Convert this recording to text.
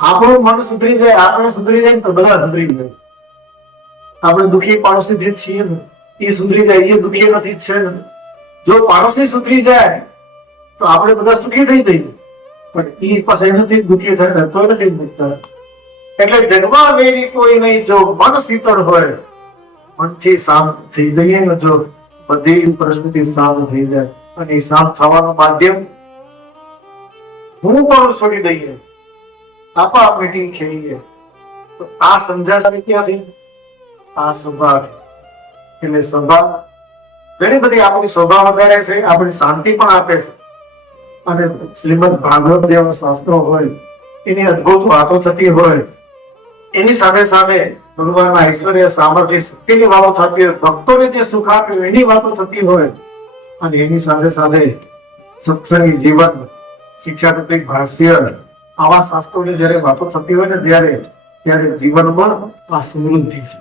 આપણું મન સુધરી જાય, આપણે સુધરી જાય તો બધા સુધરી જાય. આપણે દુઃખી પાડોશી જે છીએ ને એ સુધરી જાય, એ દુઃખી નથી છે ને. જો પાડોશી સુધરી જાય તો આપણે બધા સુખી થઈ જઈએ, પણ એ પાસે નથી દુઃખી થાય તો નથી દુખતા. એટલે જગવા વેરી કોઈ નહીં, જો મન શીતળ હોય, મનથી શાંત થઈ જઈએ ને, જો બધી પરિસ્થિતિ શાંત થઈ જાય. અને એ શાંત થવાનું માધ્યમ હું પણ છોડી દઈએ, આપા મીટિંગ ખેડીએ. તો આ સમજાશે ક્યાંથી? આ સભા. એટલે સભા ઘણી બધી આપણી શોભા વધારે છે, આપણી શાંતિ પણ આપે છે. અને શ્રીમદ ભાગવત જેવા શાસ્ત્રો હોય, એની અદભુત વાતો થતી હોય, એની સાથે સાથે ભગવાનના ઐશ્વર્ય સામર્થ્ય શક્તિની વાતો થતી હોય, ભક્તોને જે સુખ આપ્યું એની વાતો થતી હોય, અને એની સાથે સાથે સત્સંગી જીવન, શિક્ષારૂપી ભાષ્ય, આવા શાસ્ત્રોની જયારે વાતો થતી હોય ને ત્યારે જીવનમાં આ સમૃદ્ધિ છે.